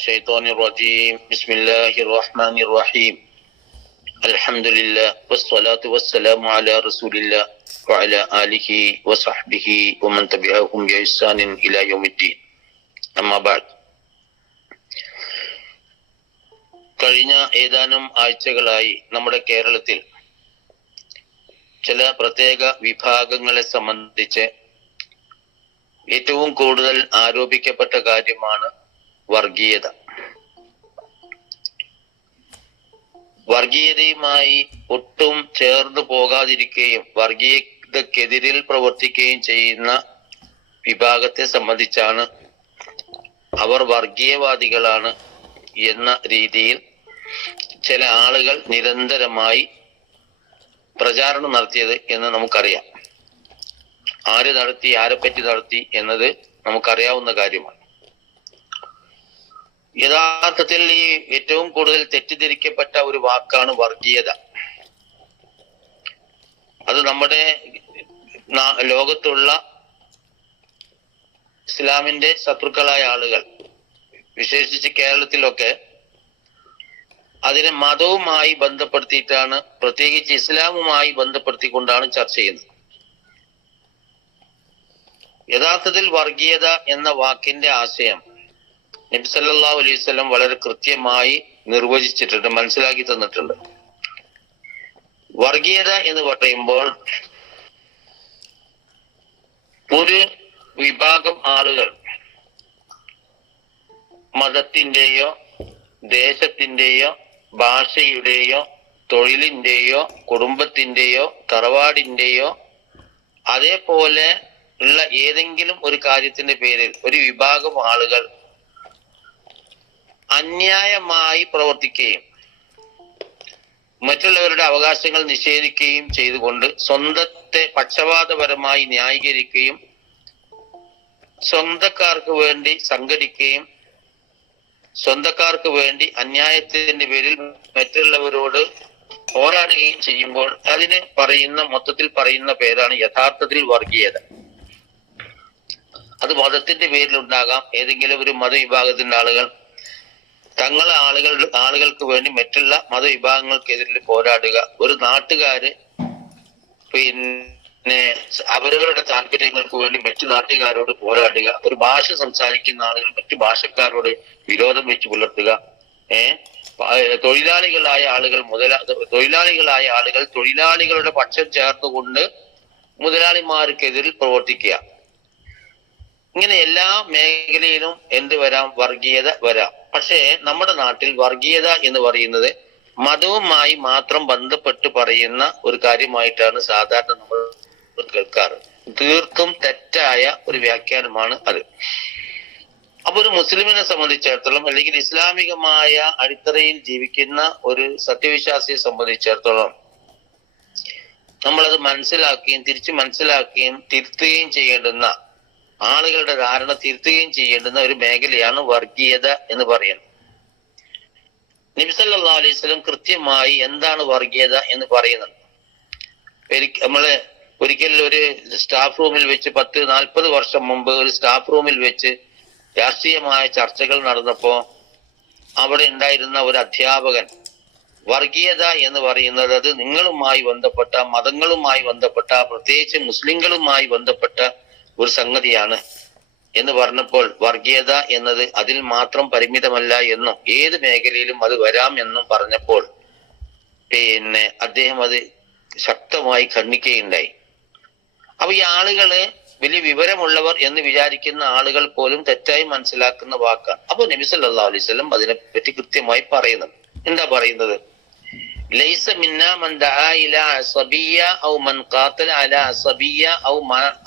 الشيطان الرجيم بسم الله الرحمن الرحيم الحمد لله والصلاة والسلام على رسول الله وعلى آله وصحبه ومن تبعهم بإحسان إلى يوم الدين أما بعد കഴിഞ്ഞ ഏതാനും ആഴ്ചകളായി നമ്മുടെ കേരളത്തിൽ ചില പ്രത്യേക വിഭാഗങ്ങളെ സംബന്ധിച്ച് ഏറ്റവും കൂടുതൽ ആരോപിക്കപ്പെട്ട കാര്യമാണ് വർഗീയത. വർഗീയതയുമായി ഒട്ടും ചേർന്നു പോകാതിരിക്കുകയും വർഗീയതക്കെതിരിൽ പ്രവർത്തിക്കുകയും ചെയ്യുന്ന വിഭാഗത്തെ സംബന്ധിച്ചാണ് അവർ വർഗീയവാദികളാണ് എന്ന രീതിയിൽ ചില ആളുകൾ നിരന്തരമായി പ്രചാരണം നടത്തിയത് എന്ന് നമുക്കറിയാം. ആര് നടത്തി ആരെപ്പറ്റി നടത്തി എന്നത് നമുക്കറിയാവുന്ന കാര്യമാണ്. യഥാർത്ഥത്തിൽ ഈ ഏറ്റവും കൂടുതൽ തെറ്റിദ്ധരിക്കപ്പെട്ട ഒരു വാക്കാണ് വർഗീയത. അത് നമ്മുടെ ലോകത്തുള്ള ഇസ്ലാമിന്റെ ശത്രുക്കളായ ആളുകൾ വിശേഷിച്ച് കേരളത്തിലൊക്കെ അതിനെ മതവുമായി ബന്ധപ്പെടുത്തിയിട്ടാണ് പ്രത്യേകിച്ച് ഇസ്ലാമുമായി ബന്ധപ്പെടുത്തിക്കൊണ്ടാണ് ചർച്ച ചെയ്യുന്നത്. യഥാർത്ഥത്തിൽ വർഗീയത എന്ന വാക്കിന്റെ ആശയം നബി അലൈവല്ലം അലൈഹി വളരെ കൃത്യമായി നിർവചിച്ചിട്ടുണ്ട് മനസ്സിലാക്കി തന്നിട്ടുണ്ട്. വർഗീയത എന്ന് പറയുമ്പോൾ ഒരു വിഭാഗം ആളുകൾ മതത്തിന്റെയോ ദേശത്തിന്റെയോ ഭാഷയുടെയോ തൊഴിലിന്റെയോ കുടുംബത്തിന്റെയോ തറവാടിന്റെയോ അതേപോലെ ഉള്ള ഏതെങ്കിലും ഒരു കാര്യത്തിന്റെ പേരിൽ ഒരു വിഭാഗം ആളുകൾ അന്യായമായി പ്രവർത്തിക്കുകയും മറ്റുള്ളവരുടെ അവകാശങ്ങൾ നിഷേധിക്കുകയും ചെയ്തുകൊണ്ട് സ്വന്തത്തെ പക്ഷപാതപരമായി ന്യായീകരിക്കുകയും സ്വന്തക്കാർക്ക് വേണ്ടി സംഘടിക്കുകയും സ്വന്തക്കാർക്ക് വേണ്ടി അന്യായത്തിന്റെ പേരിൽ മറ്റുള്ളവരോട് പോരാടുകയും ചെയ്യുമ്പോൾ അതിന് പറയുന്ന മൊത്തത്തിൽ പറയുന്ന പേരാണ് യഥാർത്ഥത്തിൽ വർഗീയത. അത് മതത്തിന്റെ പേരിലുണ്ടാകാം. ഏതെങ്കിലും ഒരു മതവിഭാഗത്തിന്റെ ആളുകൾ തങ്ങളെ ആളുകൾ ആളുകൾക്ക് വേണ്ടി മറ്റുള്ള മതവിഭാഗങ്ങൾക്കെതിരിൽ പോരാടുക. ഒരു നാട്ടുകാര് പിന്നെ അവരവരുടെ താല്പര്യങ്ങൾക്ക് വേണ്ടി മറ്റു നാട്ടുകാരോട് പോരാടുക. ഒരു ഭാഷ സംസാരിക്കുന്ന ആളുകൾ മറ്റു ഭാഷക്കാരോട് വിരോധം വെച്ച് പുലർത്തുക. ഏഹ് തൊഴിലാളികളായ ആളുകൾ മുതലാ തൊഴിലാളികളായ ആളുകൾ തൊഴിലാളികളുടെ പക്ഷം ചേർത്തുകൊണ്ട് മുതലാളിമാർക്കെതിരിൽ പ്രവർത്തിക്കുക. ഇങ്ങനെ എല്ലാ മേഖലയിലും എന്ത് വരാം? വർഗീയത വരാം. പക്ഷേ നമ്മുടെ നാട്ടിൽ വർഗീയത എന്ന് പറയുന്നത് മതവുമായി മാത്രം ബന്ധപ്പെട്ട് പറയുന്ന ഒരു കാര്യമായിട്ടാണ് സാധാരണ നമ്മൾ കേൾക്കാറ്. തീർത്തും തെറ്റായ ഒരു വ്യാഖ്യാനമാണ് അത്. അപ്പൊ ഒരു മുസ്ലിമിനെ സംബന്ധിച്ചിടത്തോളം അല്ലെങ്കിൽ ഇസ്ലാമികമായ അടിത്തറയിൽ ജീവിക്കുന്ന ഒരു സത്യവിശ്വാസിയെ സംബന്ധിച്ചിടത്തോളം നമ്മളത് മനസ്സിലാക്കുകയും തിരിച്ചു മനസ്സിലാക്കുകയും തിരുത്തുകയും ചെയ്യേണ്ടുന്ന ആളുകളുടെ ധാരണ തിരുത്തുകയും ചെയ്യേണ്ടുന്ന ഒരു മേഖലയാണ് വർഗീയത എന്ന് പറയുന്നത്. നബിസല്ലാ അലൈഹി സ്വലം കൃത്യമായി എന്താണ് വർഗീയത എന്ന് പറയുന്നത്? നമ്മൾ ഒരിക്കൽ ഒരു സ്റ്റാഫ് റൂമിൽ വെച്ച് പത്ത് നാൽപ്പത് വർഷം മുമ്പ് ഒരു സ്റ്റാഫ് റൂമിൽ വെച്ച് രാഷ്ട്രീയമായ ചർച്ചകൾ നടന്നപ്പോ അവിടെ ഉണ്ടായിരുന്ന ഒരു അധ്യാപകൻ വർഗീയത എന്ന് പറയുന്നത് അത് നിങ്ങളുമായി ബന്ധപ്പെട്ട മതങ്ങളുമായി ബന്ധപ്പെട്ട പ്രത്യേകിച്ച് മുസ്ലിങ്ങളുമായി ബന്ധപ്പെട്ട ഒരു സംഗതിയാണ് എന്ന് പറഞ്ഞപ്പോൾ വർഗീയത എന്നത് അതിൽ മാത്രം പരിമിതമല്ല എന്നും ഏത് മേഖലയിലും അത് വരാം എന്നും പറഞ്ഞപ്പോൾ പിന്നെ അദ്ദേഹം അത് ശക്തമായി ഖണ്ഡിക്കുകയുണ്ടായി. അപ്പൊ ഈ ആളുകൾ വലിയ വിവരമുള്ളവർ എന്ന് വിചാരിക്കുന്ന ആളുകൾ പോലും തെറ്റായി മനസ്സിലാക്കുന്ന വാക്കാണ് അപ്പൊ നബി സല്ലല്ലാഹു അലൈഹി വസല്ലം അതിനെപ്പറ്റി കൃത്യമായി പറയുന്നു എന്താ പറയുന്നത്? ലൈസ മിന്ന മൻ ദആ ഇലാ അസബിയ ഔ മൻ ഖാതല അലാ അസബിയ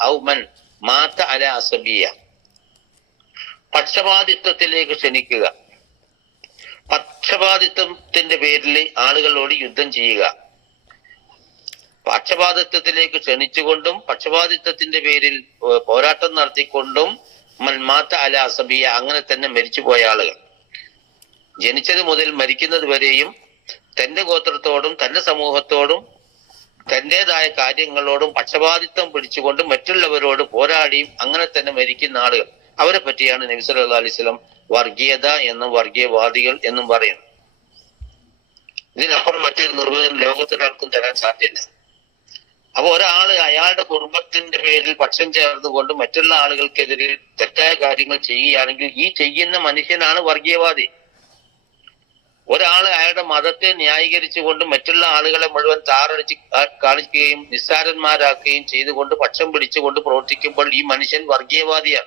ഔ മൻ മാത അല അസബിയ. പക്ഷപാതിത്വത്തിലേക്ക് ക്ഷണിക്കുക. പക്ഷപാതിത്വത്തിന്റെ പേരിൽ ആളുകളോട് യുദ്ധം ചെയ്യുക. പക്ഷപാതിത്വത്തിലേക്ക് ക്ഷണിച്ചുകൊണ്ടും പക്ഷപാതിത്വത്തിന്റെ പേരിൽ പോരാട്ടം നടത്തിക്കൊണ്ടും മൻമാത്ത അല അസബിയ അങ്ങനെ തന്നെ മരിച്ചുപോയ ആളുകൾ. ജനിച്ചത് മുതൽ മരിക്കുന്നത് വരെയും തന്റെ ഗോത്രത്തോടും തന്റെ സമൂഹത്തോടും തന്റേതായ കാര്യങ്ങളോടും പക്ഷപാതിത്വം പിടിച്ചുകൊണ്ടും മറ്റുള്ളവരോട് പോരാടിയും അങ്ങനെ തന്നെ മരിക്കുന്ന ആളുകൾ. അവരെ പറ്റിയാണ് നബി സല്ലല്ലാഹു അലൈഹി സ്വലം വർഗീയത എന്നും വർഗീയവാദികൾ എന്നും പറയുന്നത്. ഇതിനപ്പുറം മറ്റൊരു നിർവചനം ലോകത്തിനൊരാൾക്കും തരാൻ സാധ്യല്ല. അപ്പൊ ഒരാൾ അയാളുടെ കുടുംബത്തിന്റെ പേരിൽ പക്ഷം ചേർന്നുകൊണ്ട് മറ്റുള്ള ആളുകൾക്കെതിരെ തെറ്റായ കാര്യങ്ങൾ ചെയ്യുകയാണെങ്കിൽ ഈ ചെയ്യുന്ന മനുഷ്യനാണ് വർഗീയവാദി. ഒരാൾ അയാളുടെ മതത്തെ ന്യായീകരിച്ചുകൊണ്ട് മറ്റുള്ള ആളുകളെ മുഴുവൻ താറടിച്ച് കാണിക്കുകയും നിസ്സാരന്മാരാക്കുകയും ചെയ്തുകൊണ്ട് പക്ഷം പിടിച്ചുകൊണ്ട് പ്രവർത്തിക്കുമ്പോൾ ഈ മനുഷ്യൻ വർഗീയവാദിയാണ്.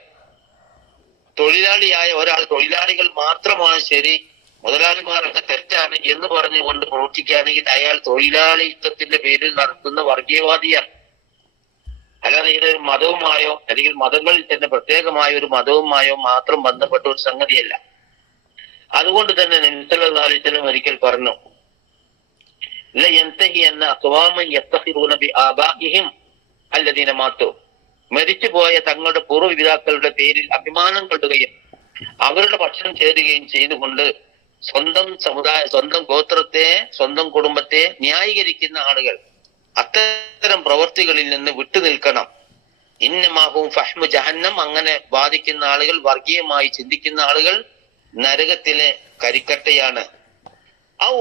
തൊഴിലാളിയായ ഒരാൾ തൊഴിലാളികൾ മാത്രമാണ് ശരി മുതലാളിമാരൊക്കെ തെറ്റാണ് എന്ന് പറഞ്ഞുകൊണ്ട് പ്രവർത്തിക്കുകയാണെങ്കിൽ അയാൾ തൊഴിലാളിത്വത്തിന്റെ പേരിൽ നടത്തുന്ന വർഗീയവാദിയാണ്. അല്ലാതെ ഇതൊരു മതവുമായോ അല്ലെങ്കിൽ മതങ്ങളിൽ തന്നെ പ്രത്യേകമായ ഒരു മതവുമായോ മാത്രം ബന്ധപ്പെട്ട ഒരു സംഗതിയല്ല. അതുകൊണ്ട് തന്നെ നബിസല്ലാസ്ലം ഒരിക്കൽ പറഞ്ഞു "ല യൻതഹി അന്ന അഖ്വാമൻ യത്തഖിറൂന ബി ആബാഇഹിം അല്ലദീന മാത്തു. മരിച്ചുപോയ തങ്ങളുടെ പൂർവപിതാക്കളുടെ പേരിൽ അഭിമാനം കൊള്ളുകയും അവരുടെ പക്ഷം ചേരുകയും ചെയ്തുകൊണ്ട് സ്വന്തം സമുദായ സ്വന്തം ഗോത്രത്തെ സ്വന്തം കുടുംബത്തെ ന്യായീകരിക്കുന്ന ആളുകൾ അത്തരം പ്രവർത്തികളിൽ നിന്ന് വിട്ടുനിൽക്കണം ഇന്നമാഹും ഫഹ്മു ജഹന്നം അങ്ങനെ ബാധിക്കുന്ന ആളുകൾ വർഗീയമായി ചിന്തിക്കുന്ന ആളുകൾ നരകത്തിലെ കരിക്കട്ടയാണ്. ഔ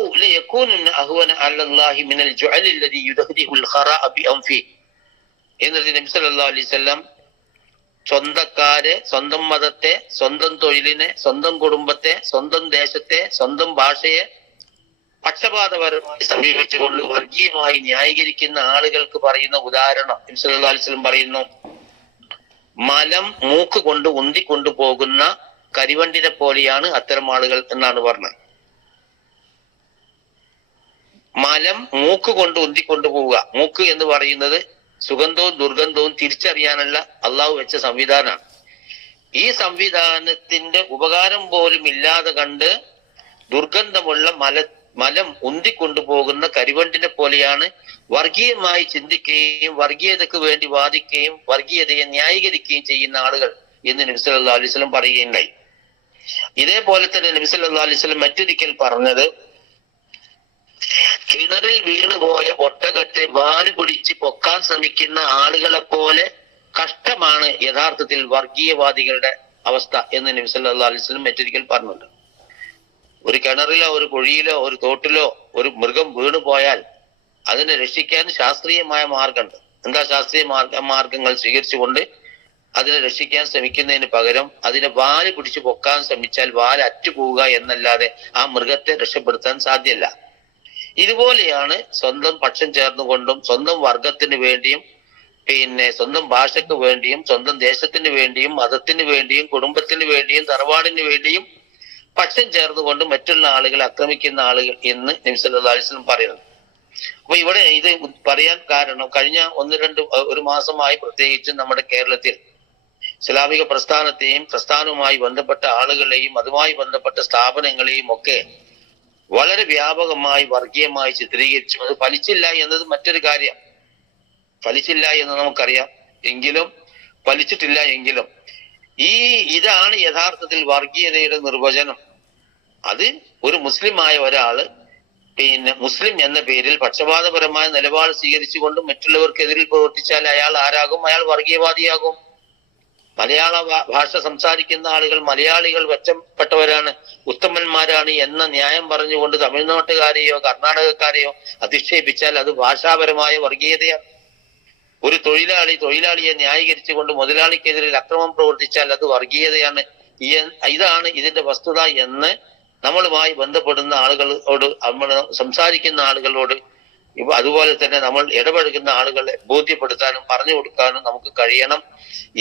മിനൽ അലൈഹി സ്വന്തക്കാരെ സ്വന്തം മതത്തെ സ്വന്തം തൊഴിലിനെ സ്വന്തം കുടുംബത്തെ സ്വന്തം ദേശത്തെ സ്വന്തം ഭാഷയെ പക്ഷപാതപരമായി സമീപിച്ചുകൊണ്ട് വർഗീയമായി ന്യായീകരിക്കുന്ന ആളുകൾക്ക് പറയുന്ന ഉദാഹരണം അലൈഹി വസല്ലം പറയുന്നു. മലം മൂക്ക് കൊണ്ട് ഉന്തിക്കൊണ്ടു പോകുന്ന കരിവണ്ടിനെ പോലെയാണ് അത്തരം ആളുകൾ എന്നാണ് പറഞ്ഞത്. മലം മൂക്ക് കൊണ്ട് ഉന്തിക്കൊണ്ടു പോവുക. മൂക്ക് എന്ന് പറയുന്നത് സുഗന്ധവും ദുർഗന്ധവും തിരിച്ചറിയാനുള്ള അള്ളാഹു വെച്ച സംവിധാനമാണ്. ഈ സംവിധാനത്തിന്റെ ഉപകാരം പോലും ഇല്ലാതെ കണ്ട് ദുർഗന്ധമുള്ള മല മലം ഉന്തിക്കൊണ്ടുപോകുന്ന കരിവണ്ടിനെ പോലെയാണ് വർഗീയമായി ചിന്തിക്കുകയും വർഗീയതക്ക് വേണ്ടി വാദിക്കുകയും വർഗീയതയെ ന്യായീകരിക്കുകയും ചെയ്യുന്ന ആളുകൾ എന്ന് നബി സല്ലല്ലാഹു അലൈഹി വസല്ലം പറയുകയുണ്ടായി. ഇതേപോലെ തന്നെ നബി സല്ലല്ലാഹു മറ്റൊരിക്കൽ പറഞ്ഞത് കിണറിൽ വീണുപോയ ഒട്ടകത്തെ വാൽ പിടിച്ച് പൊക്കാൻ ശ്രമിക്കുന്ന ആളുകളെ പോലെ കഷ്ടമാണ് യഥാർത്ഥത്തിൽ വർഗീയവാദികളുടെ അവസ്ഥ എന്ന് നബി സല്ലല്ലാഹു മറ്റൊരിക്കൽ പറഞ്ഞിട്ടുണ്ട്. ഒരു കിണറിലോ ഒരു കുഴിയിലോ ഒരു തോട്ടിലോ ഒരു മൃഗം വീണു പോയാൽ അതിനെ രക്ഷിക്കാൻ ശാസ്ത്രീയമായ മാർഗമുണ്ട്. എന്താ ശാസ്ത്രീയ മാർഗ മാർഗങ്ങൾ സ്വീകരിച്ചുകൊണ്ട് അതിനെ രക്ഷിക്കാൻ ശ്രമിക്കുന്നതിന് പകരം അതിനെ വാൽ പിടിച്ച് പൊക്കാൻ ശ്രമിച്ചാൽ വാൽ അറ്റുപോവുക എന്നല്ലാതെ ആ മൃഗത്തെ രക്ഷപ്പെടുത്താൻ സാധ്യല്ല. ഇതുപോലെയാണ് സ്വന്തം പക്ഷം ചേർന്നുകൊണ്ടും സ്വന്തം വർഗത്തിന് വേണ്ടിയും പിന്നെ സ്വന്തം ഭാഷയ്ക്ക് വേണ്ടിയും സ്വന്തം ദേശത്തിന് വേണ്ടിയും മതത്തിന് വേണ്ടിയും കുടുംബത്തിന് വേണ്ടിയും തറവാടിന് വേണ്ടിയും പക്ഷം ചേർന്നുകൊണ്ട് മറ്റുള്ള ആളുകളെ ആക്രമിക്കുന്ന ആളുകൾ എന്ന് വസല്ലം പറയുന്നത് അപ്പൊ ഇവിടെ ഇത് പറയാൻ കാരണം കഴിഞ്ഞ ഒന്ന് രണ്ട് ഒരു മാസമായി പ്രത്യേകിച്ച് നമ്മുടെ കേരളത്തിൽ ഇസ്ലാമിക പ്രസ്ഥാനത്തെയും പ്രസ്ഥാനവുമായി ബന്ധപ്പെട്ട ആളുകളെയും അതുമായി ബന്ധപ്പെട്ട സ്ഥാപനങ്ങളെയും ഒക്കെ വളരെ വ്യാപകമായി വർഗീയമായി ചിത്രീകരിച്ചു. അത് ഫലിച്ചില്ല എന്നത് മറ്റൊരു കാര്യം. ഫലിച്ചില്ല എന്ന് നമുക്കറിയാം. എങ്കിലും ഫലിച്ചിട്ടില്ല എങ്കിലും ഈ ഇതാണ് യഥാർത്ഥത്തിൽ വർഗീയതയുടെ നിർവചനം. അത് ഒരു മുസ്ലിമായ ഒരാൾ പിന്നെ മുസ്ലിം എന്ന പേരിൽ പക്ഷപാതപരമായ നിലപാട് സ്വീകരിച്ചുകൊണ്ട് മറ്റുള്ളവർക്കെതിരിൽ പ്രവർത്തിച്ചാൽ അയാൾ ആരാകും? അയാൾ വർഗീയവാദിയാകും. മലയാള ഭാഷ സംസാരിക്കുന്ന ആളുകൾ മലയാളികൾ മെച്ചപ്പെട്ടവരാണ് ഉത്തമന്മാരാണ് എന്ന ന്യായം പറഞ്ഞുകൊണ്ട് തമിഴ്നാട്ടുകാരെയോ കർണാടകക്കാരെയോ അധിക്ഷേപിച്ചാൽ അത് ഭാഷാപരമായ വർഗീയതയാണ്. ഒരു തൊഴിലാളി തൊഴിലാളിയെ ന്യായീകരിച്ചുകൊണ്ട് മുതലാളിക്കെതിരെ അക്രമം പ്രവർത്തിച്ചാൽ അത് വർഗീയതയാണ്. ഇതാണ് ഇതിന്റെ വസ്തുത എന്ന് നമ്മളുമായി ബന്ധപ്പെടുന്ന ആളുകളോട് നമ്മൾ സംസാരിക്കുന്ന ആളുകളോട് ഇവ അതുപോലെ തന്നെ നമ്മൾ ഇടപഴകുന്ന ആളുകളെ ബോധ്യപ്പെടുത്താനും പറഞ്ഞു കൊടുക്കാനും നമുക്ക് കഴിയണം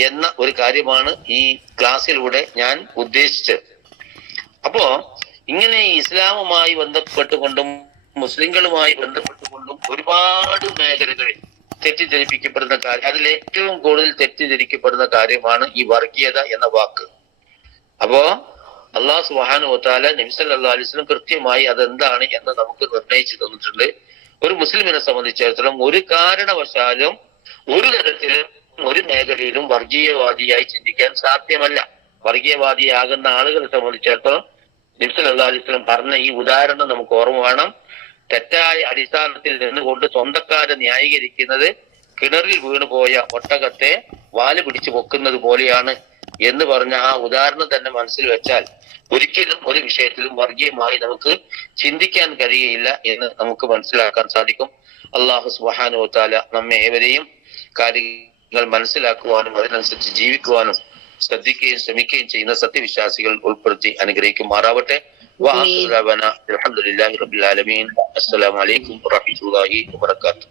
എന്ന ഒരു കാര്യമാണ് ഈ ക്ലാസ്സിലൂടെ ഞാൻ ഉദ്ദേശിച്ചത്. അപ്പോ ഇങ്ങനെ ഇസ്ലാമുമായി ബന്ധപ്പെട്ടുകൊണ്ടും മുസ്ലിങ്ങളുമായി ബന്ധപ്പെട്ടുകൊണ്ടും ഒരുപാട് മേഖലകളിൽ തെറ്റിദ്ധരിപ്പിക്കപ്പെടുന്ന കാര്യം അതിൽ ഏറ്റവും കൂടുതൽ തെറ്റിദ്ധരിക്കപ്പെടുന്ന കാര്യമാണ് ഈ വർഗീയത എന്ന വാക്ക്. അപ്പോ അള്ളാഹു സുബാനു ഒത്താല നബിസല്ലാ അലിസ്ലം കൃത്യമായി അതെന്താണ് എന്ന് നമുക്ക് നിർണയിച്ചു തന്നിട്ടുണ്ട്. ഒരു മുസ്ലിമിനെ സംബന്ധിച്ചിടത്തോളം ഒരു കാരണവശാലും ഒരു തരത്തിലും ഒരു മേഖലയിലും വർഗീയവാദിയായി ചിന്തിക്കാൻ സാധ്യമല്ല. വർഗീയവാദിയാകുന്ന ആളുകളെ സംബന്ധിച്ചിടത്തോളം നിബ്സൽ അള്ളാഹുലിസ്ലം പറഞ്ഞ ഈ ഉദാഹരണം നമുക്ക് ഓർമ്മ വേണം. തെറ്റായ അടിസ്ഥാനത്തിൽ നിന്നുകൊണ്ട് സ്വന്തക്കാരെ ന്യായീകരിക്കുന്നത് കിണറിൽ വീണുപോയ ഒട്ടകത്തെ വാൽ പിടിച്ചു പൊക്കുന്നത് പോലെയാണ് എന്ന് പറഞ്ഞ ആ ഉദാഹരണം തന്നെ മനസ്സിൽ വെച്ചാൽ ഒരിക്കലും ഒരു വിഷയത്തിലും വർഗീയമായി നമുക്ക് ചിന്തിക്കാൻ കഴിയില്ല എന്ന് നമുക്ക് മനസ്സിലാക്കാൻ സാധിക്കും. അള്ളാഹു സുബാനുത്താല നമ്മെ ഏവരെയും കാര്യങ്ങൾ മനസ്സിലാക്കുവാനും അതിനനുസരിച്ച് ജീവിക്കുവാനും ശ്രദ്ധിക്കുകയും ശ്രമിക്കുകയും ചെയ്യുന്ന സത്യവിശ്വാസികൾ ഉൾപ്പെടുത്തി അനുഗ്രഹിക്കുമാറാവട്ടെ. വാഹന അലഹമുല്ലാ റബിൻ അസ്സലാമലൈക്കും വാഹമത്തല്ലാഹി വാത്തു